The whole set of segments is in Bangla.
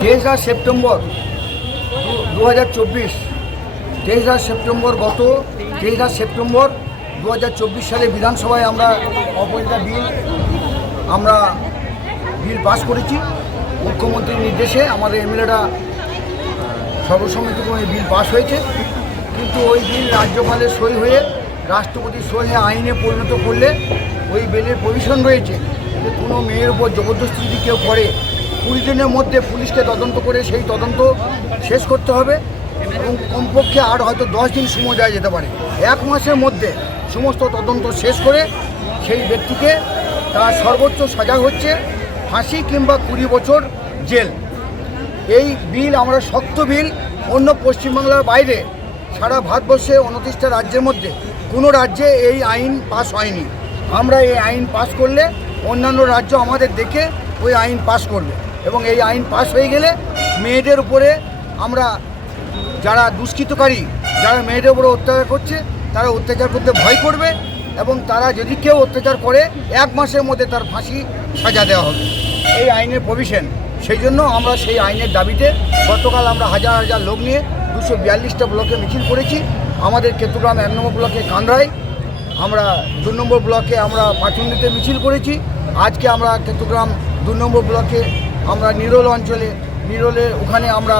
তেসরা সেপ্টেম্বর 2024, তেসরা সেপ্টেম্বর গত 2024 সালে বিধানসভায় আমরা অপরাজিতা বিল পাস করেছি। মুখ্যমন্ত্রীর নির্দেশে আমাদের এমএলএরা সর্বসম্মতিক্রমে বিল পাস হয়েছে, কিন্তু ওই বিল রাজ্যপালের সই হয়ে রাষ্ট্রপতির সই হয়ে আইনে পরিণত করলে ওই বিলের প্রভিশন রয়েছে যে কোনো মেয়ের উপর জবরদস্তি যদি কেউ করে 20 দিনের মধ্যে পুলিশকে তদন্ত করে সেই তদন্ত শেষ করতে হবে এবং কমপক্ষে আর হয়তো 10 দিন সময় দেওয়া যেতে পারে। 1 মাসের মধ্যে সমস্ত তদন্ত শেষ করে সেই ব্যক্তিকে তার সর্বোচ্চ সাজা হচ্ছে ফাঁসি কিংবা 20 বছর জেল। এই বিল আমরা শক্ত বিল, অন্য পশ্চিমবাংলার বাইরে সারা ভারতবর্ষে 29টা রাজ্যের মধ্যে কোনো রাজ্যে এই আইন পাস হয়নি। আমরা এই আইন পাস করলে অন্যান্য রাজ্য আমাদের দেখে ওই আইন পাস করবে এবং এই আইন পাস হয়ে গেলে মেয়েদের উপরে আমরা যারা দুষ্কৃতকারী, যারা মেয়েদের উপরে অত্যাচার করছে তারা অত্যাচার করতে ভয় করবে এবং তারা যদি কেউ অত্যাচার করে 1 মাসের মধ্যে তার ফাঁসি সাজা দেওয়া হবে। এই আইনের প্রভিশন, সেই জন্য আমরা সেই আইনের দাবিতে গতকাল আমরা হাজার হাজার লোক নিয়ে 242টা ব্লকে মিছিল করেছি। আমাদের কেতুগ্রাম 1 নম্বর ব্লকে কান্দ্রায়, আমরা 2 নম্বর ব্লকে আমরা পাচুন্দিতে মিছিল করেছি। আজকে আমরা কেতুগ্রাম 2 নম্বর ব্লকে আমরা নিরোল অঞ্চলে, নিরোলের ওখানে আমরা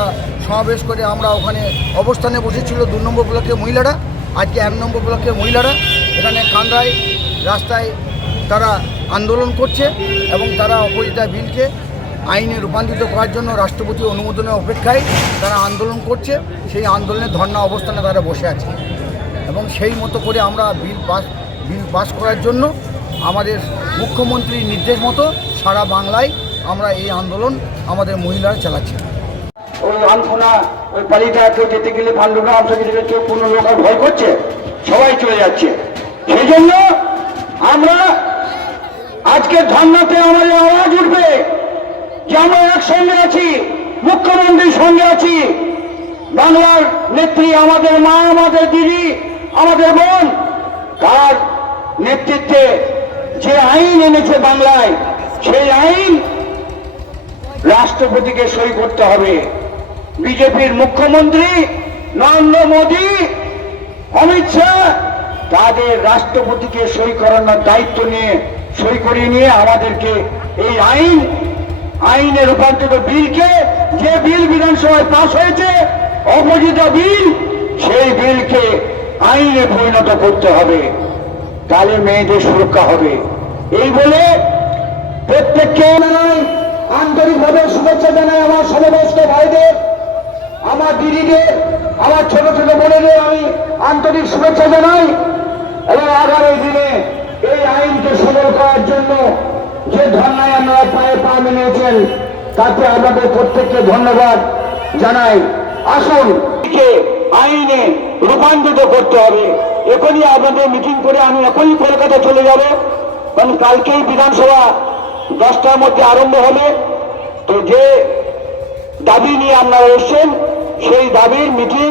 সমাবেশ করে আমরা ওখানে অবস্থানে বসেছিল 2 নম্বর ব্লকের মহিলারা। আজকে 1 নম্বর ব্লকের মহিলারা এখানে কান্দ্রায় রাস্তায় তারা আন্দোলন করছে এবং তারা অপরাজিতা বিলকে আইনে রূপান্তরিত করার জন্য রাষ্ট্রপতির অনুমোদনের অপেক্ষায় তারা আন্দোলন করছে। সেই আন্দোলনের ধর্ণা অবস্থানে তারা বসে আছে এবং সেই মতো করে আমরা বিল পাস করার জন্য আমাদের মুখ্যমন্ত্রীর নির্দেশ মতো সারা বাংলায় আমরা এই আন্দোলন আমাদের মহিলারা চালাচ্ছে। ওই আলপনা, ওই পালিটা কেউ যেতে গেলে পাণ্ডুগ্রাম থেকে কেউ কোনো লোক আর ভয় করছে, সবাই চলে যাচ্ছে। সেই জন্য আমরা আজকে ধর্নাতে আমাদের আওয়াজ উঠবে যে আমরা একসঙ্গে আছি, মুখ্যমন্ত্রীর সঙ্গে আছি। বাংলার নেত্রী, আমাদের মা, আমাদের দিদি, আমাদের বোন, তার নেতৃত্বে যে আইন এনেছে বাংলায়, সেই আইন রাষ্ট্রপতিকে সই করতে হবে। বিজেপির মুখ্যমন্ত্রী নরেন্দ্র মোদী, অমিত শাহ তাদের রাষ্ট্রপতিকে সই করানোর দায়িত্ব নিয়ে সই করিয়ে নিয়ে আমাদেরকে এই আইনে রূপান্তরিত বিলকে, যে বিল বিধানসভায় পাস হয়েছে অপরাজিতা বিল, সেই বিলকে আইনে পরিণত করতে হবে, তাহলে মেয়েদের সুরক্ষা হবে। এই বলে প্রত্যেককে আন্তরিকভাবে শুভেচ্ছা জানাই। আমার সমবয়স্ক ভাইদের, আমার দিদিদের, আমার ছোট ছোট বোনেদের আমি আন্তরিক শুভেচ্ছা জানাই এবং আগামী দিনে এই আইনকে সবল করার জন্য যে ধর্নায় আপনারা পায়ে পা মেনেছেন তাতে আমাদের প্রত্যেককে ধন্যবাদ জানাই। আসুন, আইনে রূপান্তরিত করতে হবে। এখনই আপনাদের মিটিং করে আমি এখনই কলকাতা চলে যাব, কারণ কালকেই বিধানসভা 10টার মধ্যে আরম্ভ হবে। তো যে দাবি নিয়ে আপনারা এসছেন সেই দাবির মিটিং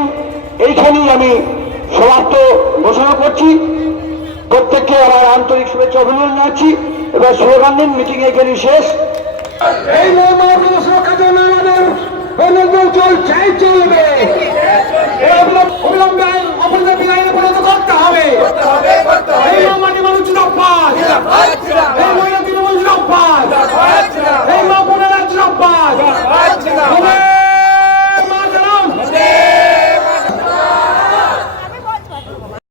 এইখানেই আমি সমাপ্ত ঘোষণা করছি। প্রত্যেককে আমার আন্তরিক শুভেচ্ছা অভিনন্দন জানাচ্ছি। এবার স্লোগান দিন, মিটিং এখানেই শেষ। এই চলবে।